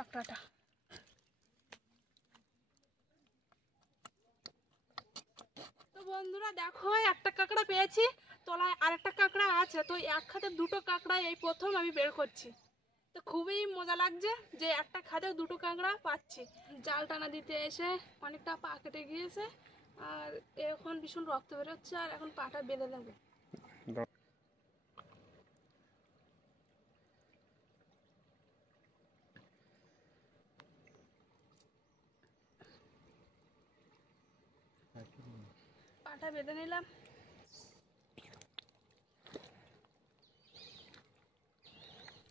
কাঁকড়াটা। তো বন্ধুরা দেখো, একটা কাঁকড়া পেয়েছি, তলায় আরেকটা কাঁকড়া আছে। তো এক খাতে দুটো কাঁকড়া এই প্রথম আমি বের করছি। তো খুবই মজা লাগছে যে একটা খাতে দুটো কাঁকড়া পাচ্ছি। জাল টানা দিতে এসে অনেকটা পা কেটে গিয়েছে, আর এখন ভীষণ রক্ত বেরোচ্ছে, আর এখন পাটা বেঁধে দেবে। পাটা বেঁধে নিলাম।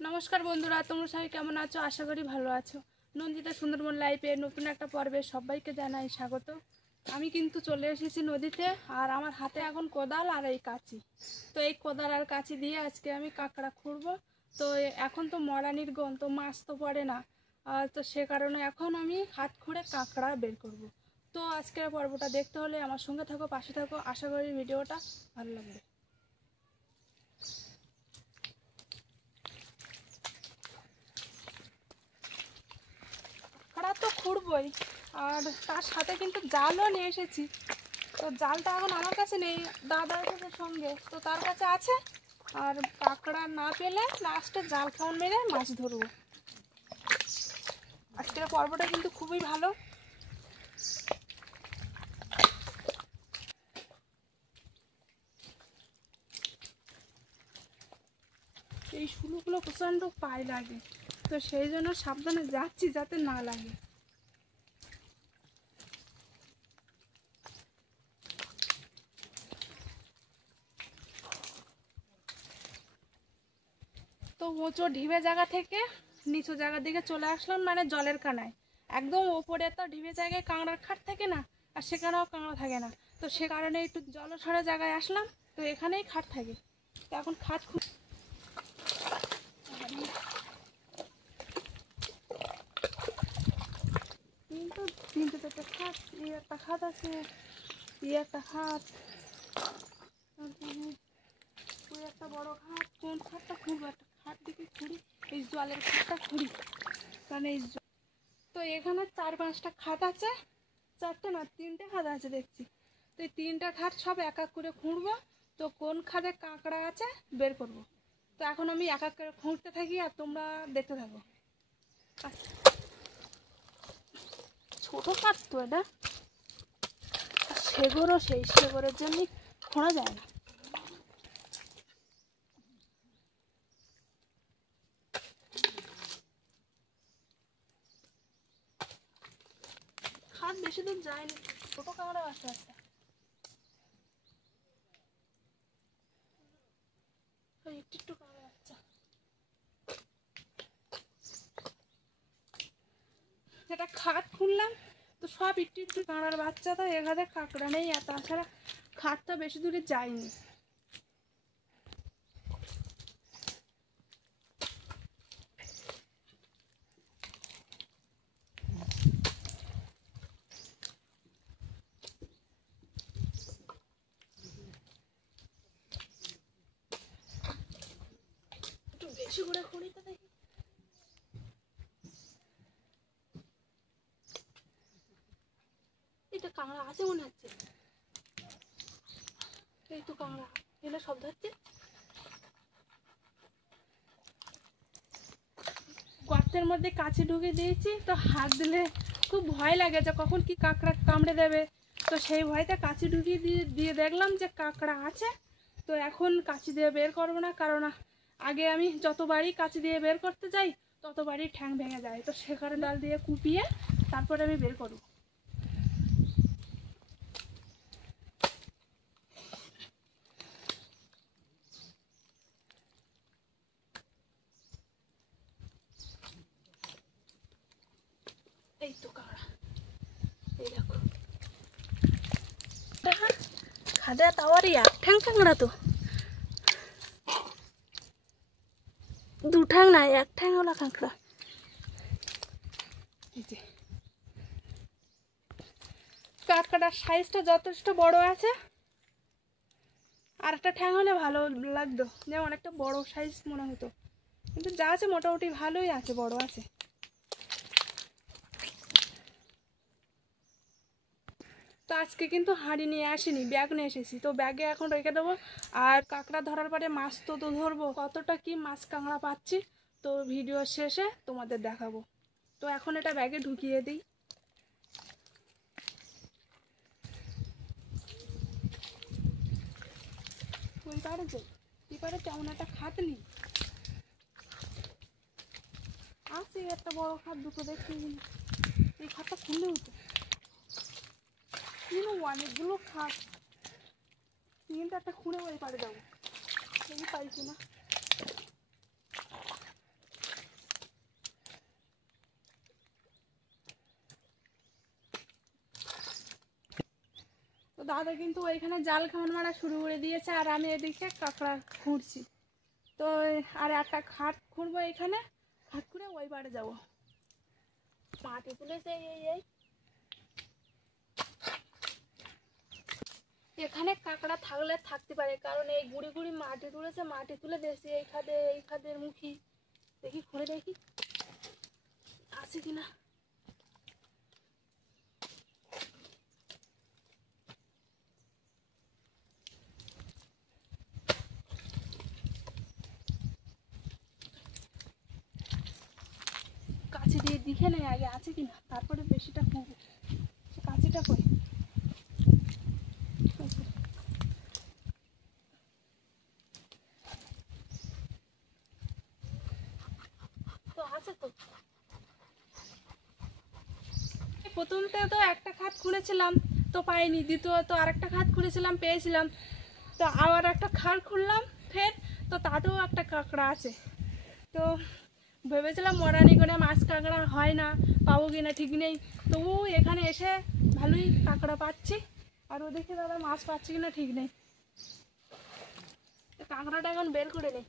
নমস্কার বন্ধুরা, তোমরা সবাই কেমন আছো? আশা করি ভালো আছো। নন্দিতা সুন্দরবন লাইফে নতুন একটা পর্বে সবাইকে জানাই স্বাগত। আমি কিন্তু চলে এসেছি নদীতে, আর আমার হাতে এখন কোদাল আর এই কাঁচি। তো এই কোদাল আর কাঁচি দিয়ে আজকে আমি কাঁকড়া খুঁড়বো। তো এখন তো মরানির গন, তো মাছ তো পড়ে না, তো সে কারণে এখন আমি হাত খুঁড়ে কাঁকড়া বের করব। তো আজকের পর্বটা দেখতে হলে আমার সঙ্গে থাকো, পাশে থাকো। আশা করি ভিডিওটা ভালো লাগবে। কাঁকড়া তো খুঁড়বই, আর তার সাথে কিন্তু জালও নিয়ে এসেছি। তো জালটা এখন আমার কাছে নেই, দাদা এসেছে সঙ্গে, তো তার কাছে আছে। আর কাঁকড়া না পেলে লাস্টে জাল খাওয়ান মেরে মাছ ধরবো। আজকের পর্বটা কিন্তু খুবই ভালো। এই শুলুগুলো প্রচণ্ড পায়ে লাগে, তো সেই জন্য সাবধানে যাচ্ছি যাতে না লাগে। তো উঁচু ঢিবে জায়গা থেকে নিচু জায়গার দিকে চলে আসলাম, মানে জলের কানায়। একদম ওপরে তো ঢিবে জায়গায় কাঁকড়ার খাট থাকে না, আর সেখানেও কাঁকড়া থাকে না। তো সে কারণে একটু জলছড়া জায়গায় আসলাম, তো এখানেই খাট থাকে। তো এখন খাট খুব কিন্তু তিনটে চারটে খাট, এই একটা খাট আছে, এই একটা খাট, ওই একটা বড় খাট। কোন খাটটা খুঁড়বো? একটা খাট দিকে খুঁড়ি, এই জলের খাটটা খুঁড়ি, কারণ এই তো এখানে 4-5টা খাট আছে। 4টে না, 3টে খাট আছে দেখছি। তো এই 3টা খাট সব এক এক করে খুঁড়বো। তো কোন খাটে কাঁকড়া আছে বের করব। তো এখন আমি এক এক করে খুঁড়তে থাকি, আর তোমরা দেখতে থাকো। ছোটো খাট তো এটা, সেগরও সেই সেগরের জন্যই খোঁড়া যায় না। খাট বেশি দূর যায়নি, ছোটো কাঁকড়া আস্তে আস্তে। একটু একটু কাঁকড়া বাচ্চা, যেটা খাট খুললাম, তো সব একটু একটু কাঁকড়ার বাচ্চা। তো এখানে কাঁকড়া নেই, আর তাছাড়া খাটটা বেশি দূরে যায়নি। একটু বেশি করে খুঁড়িতে দেখি। এটা কাঁকড়া আছে মনে হচ্ছে, এই তো কাঁকড়া এগুলো শব্দ হচ্ছে। গর্তের মধ্যে কাছে ঢুকে দিয়েছি, তো হাত দিলে খুব ভয় লাগে যে কখন কি কাঁকড়া কামড়ে দেবে। তো সেই ভয়তে কাছে ঢুকিয়ে দিয়ে দেখলাম যে কাঁকড়া আছে। তো এখন কাঁচি দিয়ে বের করবো না, কারণ আগে আমি যতবারই কাঁচি দিয়ে বের করতে যাই ততবারই ঠ্যাং ভেঙে যায়। তো সে কারণে ডাল দিয়ে কুপিয়ে তারপরে আমি বের করবো। এই তো কাঁকড়া, এই দেখো খাদা তাওয়ারি এক ঠ্যাং কাঁকড়া, তো দু ঠ্যাং নাই, এক ঠ্যাং হলো কাঁকড়া। এই যে কাঁকড়ার সাইজটা যথেষ্ট বড় আছে, আর একটা ঠ্যাং হলে ভালো লাগতো, যেমন অনেকটা বড় সাইজ মনে হতো। কিন্তু যা আছে মোটামুটি ভালোই আছে, বড় আছে। তো আজকে কিন্তু হাঁড়ি নিয়ে আসিনি, ব্যাগ নিয়ে এসেছি। তো ব্যাগে এখন রেখে দেবো। আর কাঁকড়া ধরার পরে মাছ তো ধরবো, কতটা কি মাছ কাঁকড়া পাচ্ছি তো ভিডিও শেষে তোমাদের দেখাবো। তো এখন এটা ব্যাগে ঢুকিয়ে দিই। ওই পারে যে এবারে তেমন একটা খাত নেই, আছে একটা বড় খাত, দুটো দেখছি। এই খাতটা খুললে হতো, কিন্তু অনেকগুলো খাত, কিন্তু একটা খুঁড়ে ওই পারে যাবো, এই পাইছি না। তো দাদা কিন্তু ওইখানে জাল খাওয়ান মারা শুরু করে দিয়েছে, আর আমি এদিকে কাঁকড়া খুঁড়ছি। তো আর একটা খাট খুঁড়বো এখানে, খাট খুঁড়ে ওই পারে যাবো। মাটি তুলেছে এই এখানে কাঁকড়া থাকলে থাকতে পারে, কারণ এই গুড়ি গুড়ি মাটি তুলেছে, মাটি তুলে দিয়েছে এই খাদের মুখী। দেখি খুঁড়ে দেখি আছে কিনা। কাছে দিয়ে দেখে নেই আগে আছে কিনা, তারপরে বেশিটা খুঁড়বো। কাছিটা কই, তো আছে তো। প্রথমতে তো একটা খাত খুঁড়েছিলাম তো পাইনি, দ্বিতীয়ত আরেকটা খাত খুঁড়েছিলাম পেয়েছিলাম, তো আবার একটা খাট খুঁড়লাম ফের, তো তাতেও একটা কাঁকড়া আছে। তো ভেবেছিলাম মরানি করে মাছ কাঁকড়া হয় না, পাবো কিনা ঠিক নেই, তবু এখানে এসে ভালোই কাঁকড়া পাচ্ছি। আর ওদিকে দাদা মাছ পাচ্ছি কিনা ঠিক নেই। কাঁকড়াটা এখন বের করে নেই।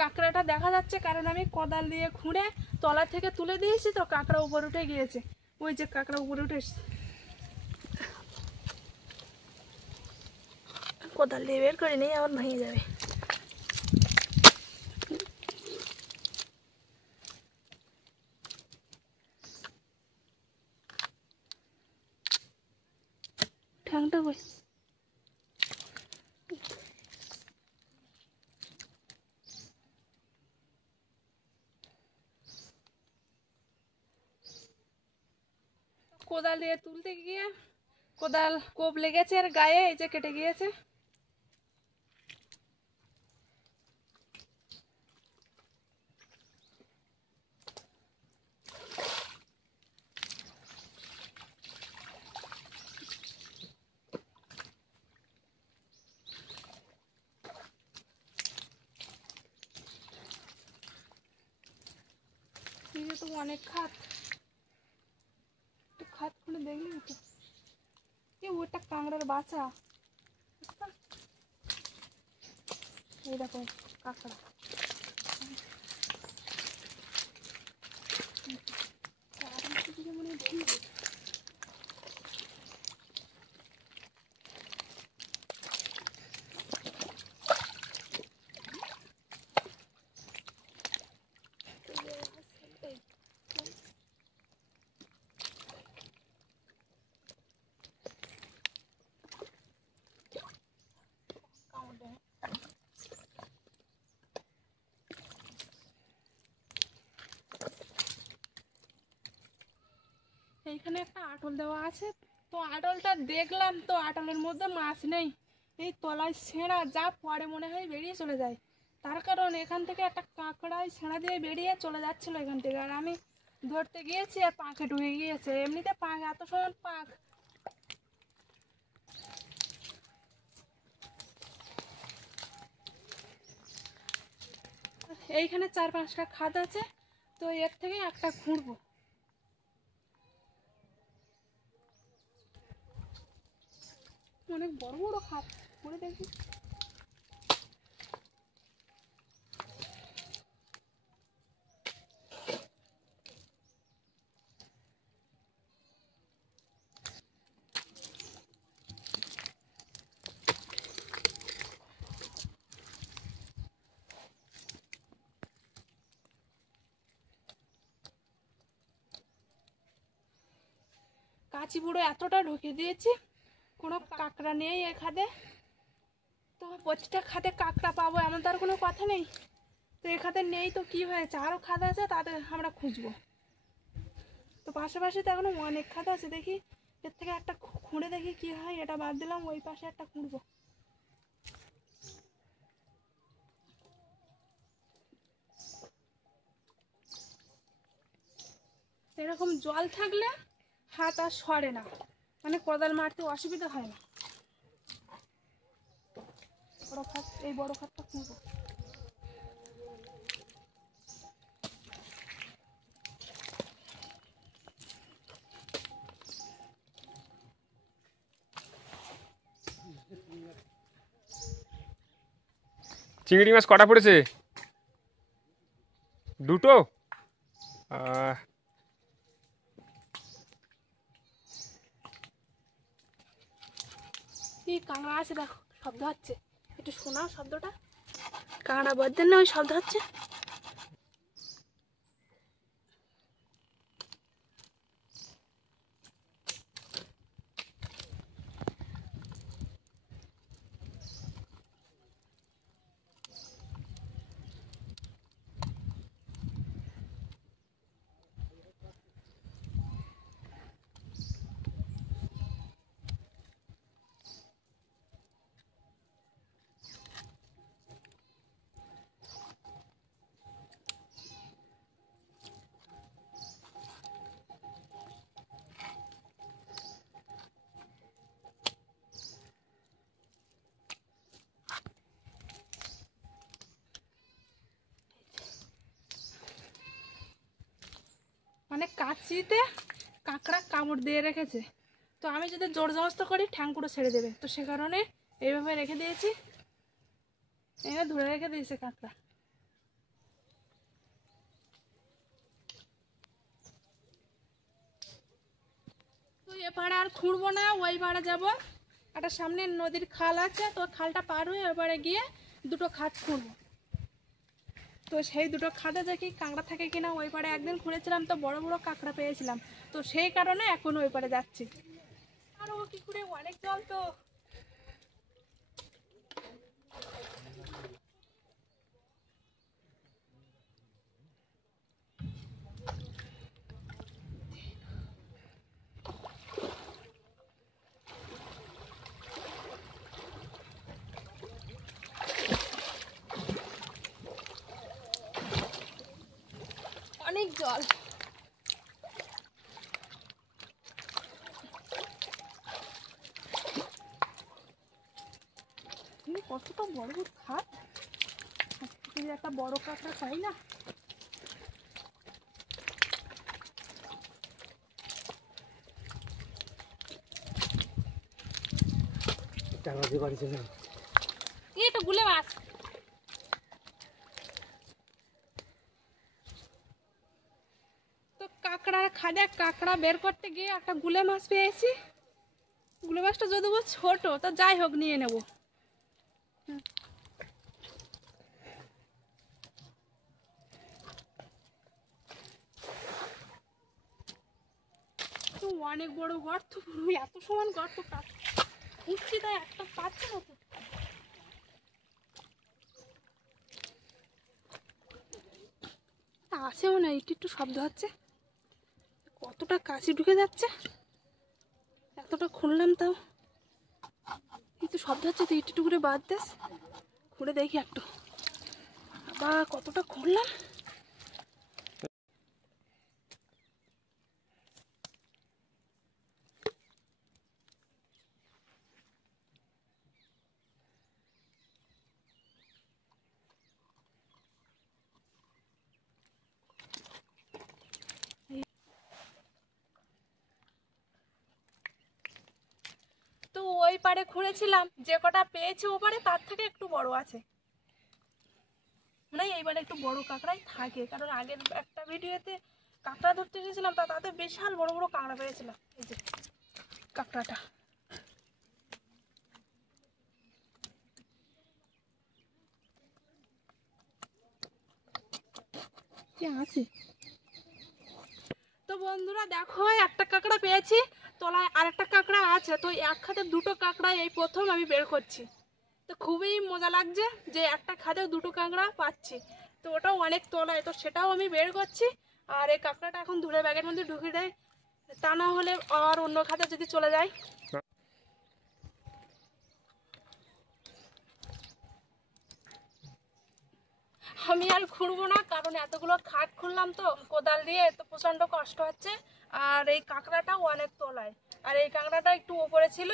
কাঁকড়াটা দেখা যাচ্ছে কারণ আমি কোদাল দিয়ে খুঁড়ে তলা থেকে তুলে দিয়েছি, তো কাঁকড়া উপরে উঠে গিয়েছে। ওই যে কাঁকড়া উপরে উঠে এসছে, কোদাল দিয়ে বের করে নেই, আবার ভেঙে যাবে। ঠ্যাংটা কই, কোদাল দিয়ে তুলতে গিয়ে কোদাল কোপ লেগেছে আর গায়ে এই যে কেটে গিয়েছে। তো অনেক খাত, খাত খুলে দেখলি তো ওটা কাঁকড়ার বাচ্চা। এই দেখো কাঁকড়া, এইখানে একটা আটল দেওয়া আছে, তো আটলটা দেখলাম তো আটলের মধ্যে মাছ নেই। এই তলায় ছেঁড়া, যা পরে মনে হয় বেরিয়ে চলে যায়। তার কারণ এখান থেকে একটা কাঁকড়ায় ছেঁড়া দিয়ে বেরিয়ে চলে যাচ্ছিলো এখান থেকে, আর আমি ধরতে গিয়েছি আর পাঁকে ঢুকে গিয়েছে। এমনিতে পাঁক এত সময় পাঁক, এইখানে 4-5টা খাদ আছে, তো এর থেকে একটা খুঁড়বো। অনেক বড় বড় খাদ, খুঁড়ে দেখি। কাঁচি বুড়ো এতটা ঢুকিয়ে দিয়েছি, কোনো কাঁকড়া নেই এ খাদে। তো প্রতিটা খাদে কাঁকড়া পাবো এমন তার কোনো কথা নেই। তো এ খাদে নেই তো কি হয়েছে, আরও খাদ আছে, তাদের আমরা খুঁজবো। তো পাশাপাশি তো এখনো অনেক খাদ আছে, দেখি এর থেকে একটা খুঁড়ে দেখি কি হয়। এটা বাদ দিলাম, ওই পাশে একটা খুঁড়বো। এরকম জল থাকলে হাত আর সরে না, মানে কোদাল মারতে অসুবিধা হয় না। বড় খাত, এই বড় খাতটা খুঁড়বো। চিংড়ি মাছ কটা পড়েছে? দুটো। কি কাঁকড়া আছে দেখো, শব্দ হচ্ছে, একটু শোনাও শব্দটা। কাঁকড়া বলতেন না, ওই শব্দ হচ্ছে। মানে কাঁচিতে কাঁকড়া কামড় দিয়ে রেখেছে, তো আমি যদি জোর জবস্ত করি ঠ্যাং পুরো ছেড়ে দেবে, তো সে কারণে এইভাবে রেখে দিয়েছি। এনে ধরে রেখে দিয়েছে কাঁকড়া। তো এ পাড়ে আর খুঁড়বো না, ওই পাড়ে যাবো। একটা সামনে নদীর খাল আছে, তো খালটা পার হয়ে এবারে গিয়ে দুটো খাদ খুঁড়বো। তো সেই দুটো খাদে দেখি কাঁকড়া থাকে কিনা। ওই পাড়ে একদিন খুঁড়েছিলাম, তো বড় বড় কাঁকড়া পেয়েছিলাম, তো সেই কারণে এখন ওই পাড়ে যাচ্ছি। আর ও কি করে, অনেক জল তো। অনেক জল। কতটা বড় বড় খাট, একটা বড় কাঁকড়া পাই না। এটা গুলে মাছ। তো কাঁকড়ার খাদে কাঁকড়া বের করতে গিয়ে একটা গুলে মাছ পেয়েছি। গুলে মাছটা যদিও ছোট, তো যাই হোক নিয়ে নেব। তো অনেক বড় গর্ত, এত সমান গর্ত উঠছি, তাই একটা পাচ্ছে না তো। আছে মনে হয়, একটু একটু শব্দ হচ্ছে। কতটা কাছে ঢুকে যাচ্ছে, এতটা খুললাম তাও একটু শব্দ হচ্ছে। তো একটু করে বাদ দেস, খুলে দেখি একটু। বা কতটা খুললাম। তো ওই পারে খুঁড়েছিলাম, যে কটা পেয়েছি ও পারে তার থেকে একটু বড় আছে। মানে এইবারে একটু বড় কাঁকড়াই থাকে, কারণ আগের একটা ভিডিওতে কাঁকড়া ধরতে গেছিলাম, তাতে বিশাল বড় বড় কাঁকড়া পেয়েছিলাম। এই যে কাঁকড়াটা কি আছে। তো বন্ধুরা দেখো, একটা কাঁকড়া পেয়েছি, তলায় আরেকটা কাঁকড়া আছে, তো এক খাতে দুটো কাঁকড়া এই প্রথম আমি বের করছি। তো খুবই মজা লাগছে যে একটা খাতেও দুটো কাঁকড়া পাচ্ছি। তো ওটাও অনেক তলায়, তো সেটাও আমি বের করছি। আর এই কাঁকড়াটা এখন ধরে ব্যাগের মধ্যে ঢুকিয়ে দেয়, তা না হলে আর অন্য খাতে যদি চলে যায়। আমি আর খুঁড়বো না, কারণ এতগুলো খাট খুললাম তো কোদাল দিয়ে, তো প্রচণ্ড কষ্ট হচ্ছে। আর এই কাঁকড়াটাও অনেক তলায়, আর এই কাঁকড়াটা একটু ওপরে ছিল।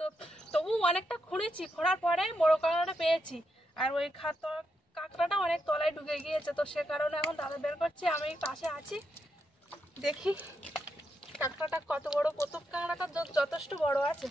তো তবু অনেকটা খুঁড়েছি, খোঁড়ার পরে বড় কাঁকড়াটা পেয়েছি। আর ওই কাঁকড়াটা অনেক তলায় ঢুকে গিয়েছে, তো সে কারণে এখন দাদা বের করছে, আমি পাশে আছি। দেখি কাঁকড়াটা কত বড়। প্রথম কাঁকড়াটা যথেষ্ট বড় আছে।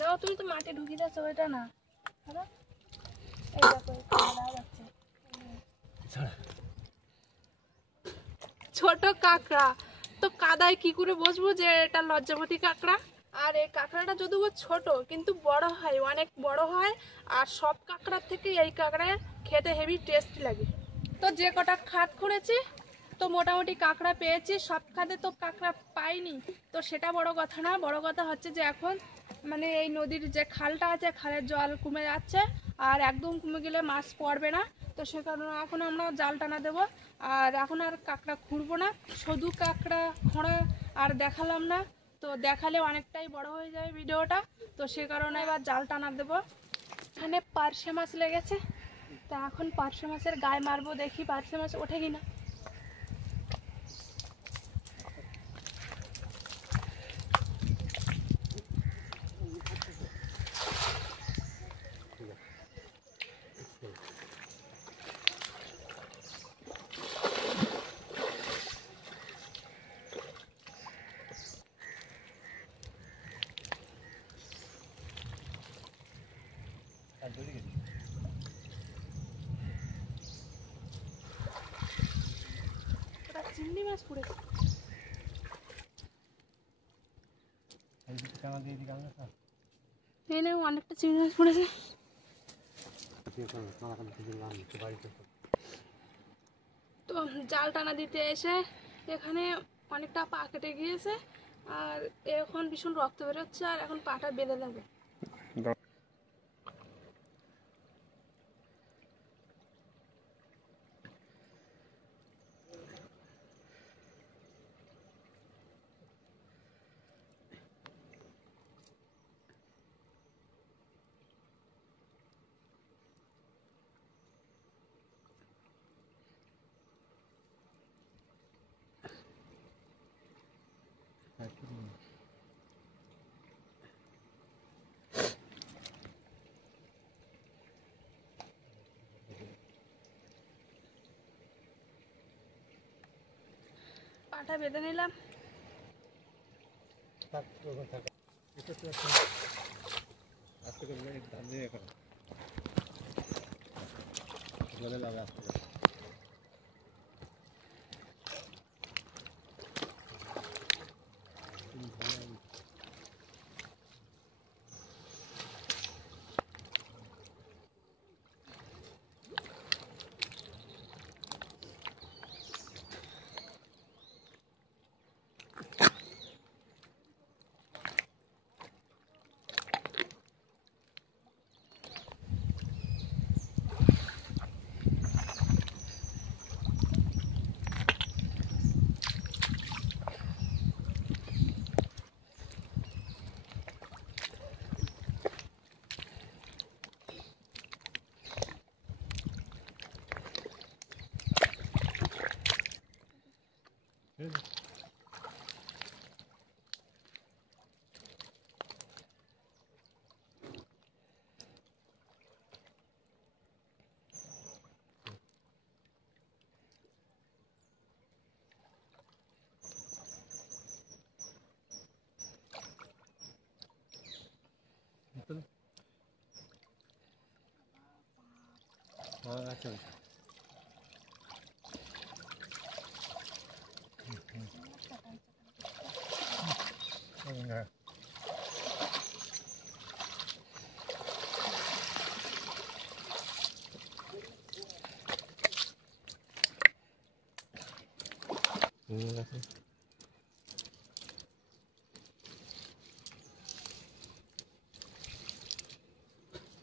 দাও, তুমি তো মাটি ঢুকিয়ে দিচ্ছ, ওইটা না। হ্যালো, এই দেখো, এই কাঁকড়া যাচ্ছে। ছোট কাঁকড়া, তো কাদায় কি করে বসবো যে এটা লজ্জাপতি কাঁকড়া। আর এই কাঁকড়াটা যদিও ছোট, কিন্তু বড় হয়, অনেক বড় হয়। আর সব কাঁকড়ার থেকে এই কাঁকড়া খেতে হেভি টেস্ট লাগে। তো যে কটা খাত করেছি, তো মোটামুটি কাঁকড়া পেয়েছি। সব খাতে তো কাঁকড়া পাইনি, তো সেটা বড় কথা না। বড় কথা হচ্ছে যে এখন মানে এই নদীর যে খালটা আছে, খালের জল কমে যাচ্ছে, আর একদম কমে গেলে মাছ পড়বে না। তো সে কারণে এখন আমরা জাল টানা দেবো। আর এখন আর কাঁকড়া খুঁড়বো না, শুধু কাঁকড়া খোঁড়া আর দেখালাম না, তো দেখালে অনেকটাই বড় হয়ে যায় ভিডিওটা। তো সে কারণে এবার জাল টানা দেবো। এখানে পার্শে মাছ লেগেছে, তা এখন পার্শে মাছের গায়ে মারবো, দেখি পার্শে মাছ ওঠে কিনা। ওটা চিংড়ি মাছ পড়েছে। এই না, অনেকটা চিংড়ি মাছ পড়েছে। তো জাল টানা দিতে এসে এখানে অনেকটা পা কেটে গিয়েছে, আর এখন ভীষণ রক্ত বেরোচ্ছে, আর এখন পাটা বেঁধে দেবে। পাটা বেঁধে নিলাম।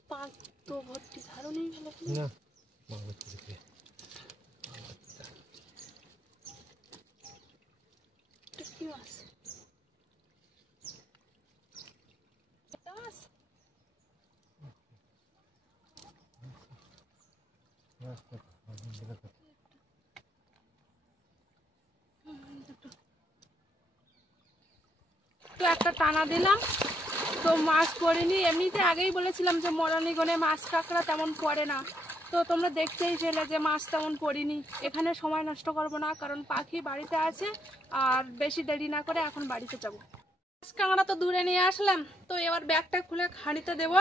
পাক তো ভর্তি ধারণই ভালো না কি মাছ এটা মাছ তো একটা টানা দিলাম তো মাছ পড়েনি। এমনিতে আগেই বলেছিলাম যে মরানিগনে মাছ কাঁকড়া তেমন পড়ে না, তো তোমরা দেখতেই পেলে যে মাছ তেমন পড়িনি। এখানে সময় নষ্ট করব না, কারণ পাখি বাড়িতে আছে আর বেশি দেরি না করে এখন বাড়িতে যাব। মাছ কাঁকড়া তো দূরে নিয়ে আসলাম, তো এবার ব্যাগটা খুলে হাঁড়িতে দেব।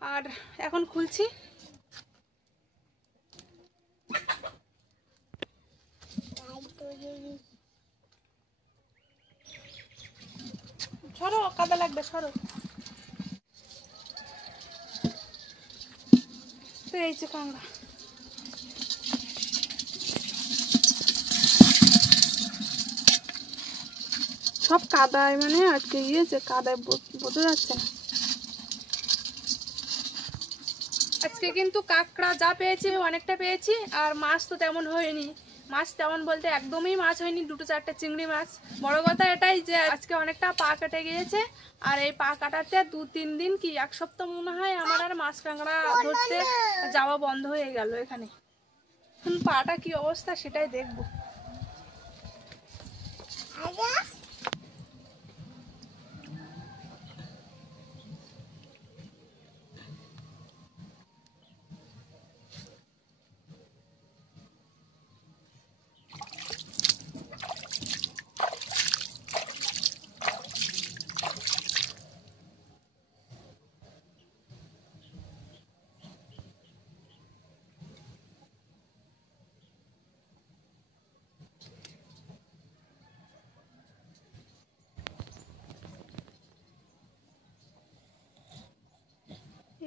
আর এখন খুলছি। সরো, কাদা লাগবে, সরো। তো এই যে কাঁকড়া, সব কাদায় মানে আটকে গিয়েছে, কাদায় বোঝা যাচ্ছে না। আজকে কিন্তু কাঁকড়া যা পেয়েছি অনেকটা পেয়েছি, আর মাছ তো তেমন হয়নি। মাছ তেমন বলতে একদমই মাছ হয়নি, 2-4টে চিংড়ি মাছ। বড় কথা এটাই যে আজকে অনেকটা পা কেটে গিয়েছে, আর এই পা কাটাতে 2-3 দিন কি 1 সপ্তাহ মনে হয় আমার আর মাছ কাঁকড়া ধরতে যাওয়া বন্ধ হয়ে গেল। এখানে এখন পাটা কি অবস্থা সেটাই দেখবো।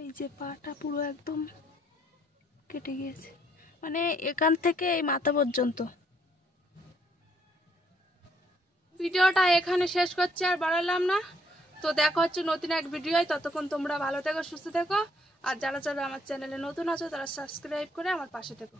এই যে পাটা পুরো একদম কেটে গিয়েছে, মানে এখান থেকে এই মাথা পর্যন্ত। ভিডিওটা এখানে শেষ করছি, আর বাড়ালাম না। তো দেখা হচ্ছে নতুন এক ভিডিও। ততক্ষণ তোমরা ভালো থেকো, সুস্থ থেকো, আর যারা যারা আমার চ্যানেলে নতুন আছো তারা সাবস্ক্রাইব করে আমার পাশে থেকো।